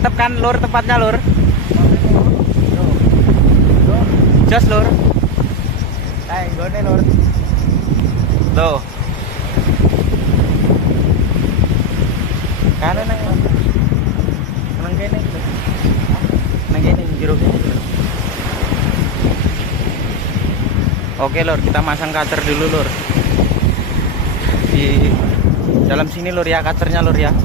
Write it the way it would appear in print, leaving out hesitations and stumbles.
Mantep kan lur tempatnya lur. Jos lur. Kayak gone lur. Tuh. Kanan nang. Nang kene. Nang kene jero kene. Oke lur, kita masang kacer dulu lur. Di dalam sini lur ya kacernya lur ya.